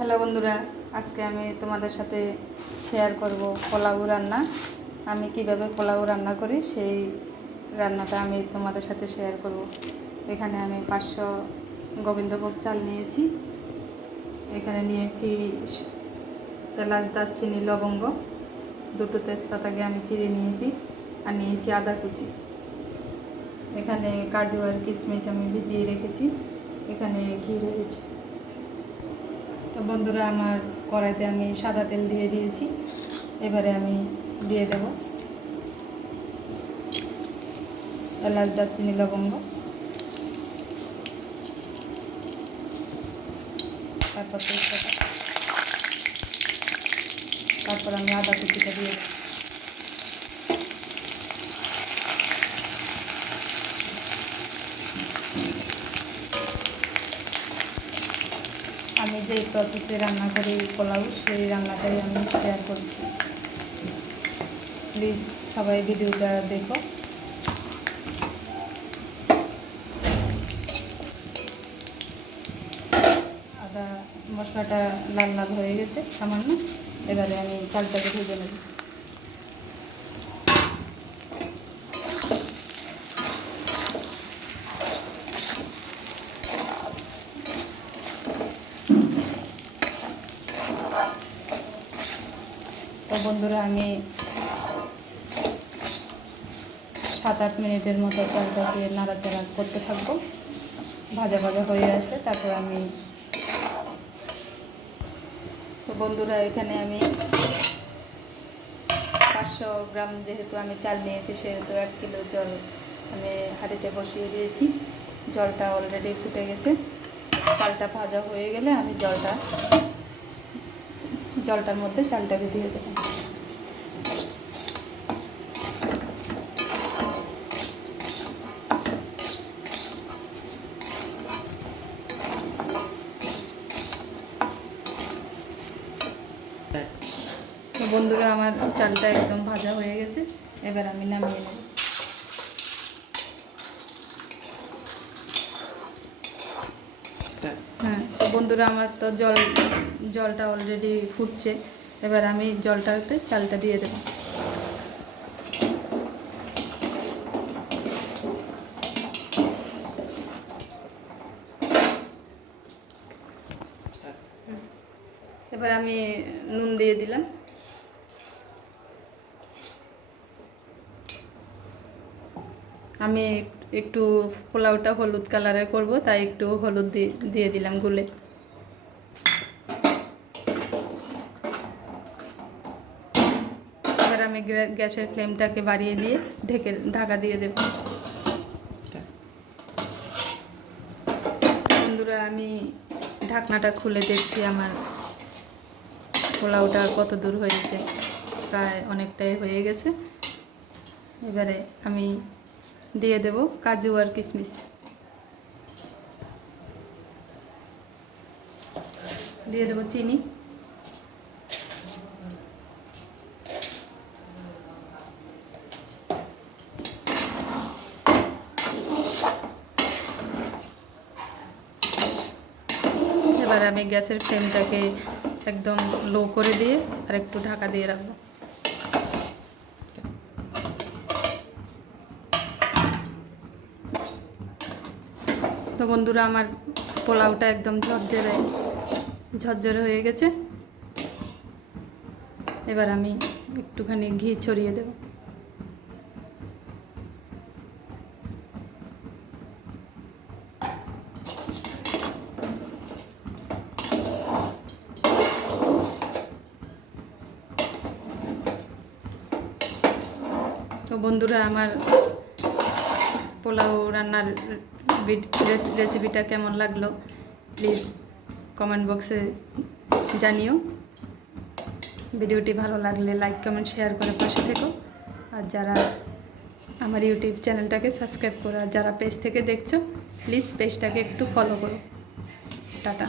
Hello বন্ধুরা, আজকে আমি তোমাদের সাথে শেয়ার করব পোলাও রান্না। আমি কীভাবে পোলাও রান্না করি সেই রান্নাটা আমি তোমাদের সাথে শেয়ার করব। এখানে আমি পাঁচশো গোবিন্দভোগ চাল নিয়েছি। এখানে নিয়েছি এলাচ, দারচিনি, লবঙ্গ। দুটো তেজপাতাকে আমি চিড়ে নিয়েছি আর নিয়েছি আদা কুচি। এখানে কাজু আর কিশমিশ আমি ভিজিয়ে রেখেছি। এখানে ঘি রয়েছে। তো বন্ধুরা, আমার কড়াইতে আমি সাদা তেল দিয়ে দিয়েছি। এবারে আমি দিয়ে দেব এলাচ, দারচিনি, লবঙ্গ। তারপর তারপর আমি আদা কুচিটা দিয়ে আমি যে প্রসেসে রান্না করি, পোলাও, সেই রান্নাটাই আমি শেয়ার করছি। প্লিজ সবাই ভিডিওটা দেখো। আদা মশলাটা লাল লাল হয়ে গেছে, সামান্য। এবারে আমি চালটাকে ভেজে নেব। বন্ধুরা, আমি সাত আট মিনিটের মতো চালটাকে নাড়াচাড়া করতে থাকব। ভাজা ভাজা হয়ে আসলে তারপর আমি তো বন্ধুরা, এখানে আমি পাঁচশো গ্রাম যেহেতু আমি চাল নিয়েছি, সেহেতু এক কিলো জল আমি হাঁড়িতে বসিয়ে দিয়েছি। জলটা অলরেডি ফুটে গেছে। চালটা ভাজা হয়ে গেলে আমি জলটা, জলটার মধ্যে চালটাকে দিয়ে দেবো। বন্ধুরা আমার চালটা একদম ভাজা হয়ে গেছে। এবার আমি নামিয়ে নেব। হ্যাঁ তো বন্ধুরা আমার তো জল জলটা অলরেডি ফুটছে। এবার আমি জলটাতে চালটা দিয়ে দেবো। এবার আমি নুন দিয়ে দিলাম। আমি একটু পোলাওটা হলুদ কালারের করব, তাই একটু হলুদ দিয়ে দিলাম গুলে। এবার আমি গ্যা- গ্যাসের ফ্লেমটাকে বাড়িয়ে দিয়ে ঢেকে, ঢাকা দিয়ে দেব। বন্ধুরা, আমি ঢাকনাটা খুলে দেখছি আমার। পোলাওটা কত দূর হয়েছে, প্রায় অনেকটাই হয়ে গেছে। এবারে আমি দিয়ে দেব কাজু আর কিশমিশ। দিয়ে দেব চিনি। এবার আমি গ্যাসের ফ্লেমটাকে একদম লো করে দিয়ে আর একটু ঢাকা দিয়ে রাখব। তো বন্ধুরা আমার পোলাওটা একদম ঝরঝরে ঝরঝরে হয়ে গেছে। এবার আমি একটুখানি ঘি ছড়িয়ে দেব। তো বন্ধুরা আমার পোলাও রান্নার রেসিপিটা কেমন লাগল? প্লিজ কমেন্ট বক্সে জানিও। ভিডিওটি ভালো লাগলে লাইক কমেন্ট শেয়ার করে পাশে থেকো। আর যারা আমার ইউটিউব চ্যানেলটাকে সাবস্ক্রাইব করো আর যারা পেজ থেকে দেখছ প্লিজ পেজটাকে একটু ফলো করো। টাটা।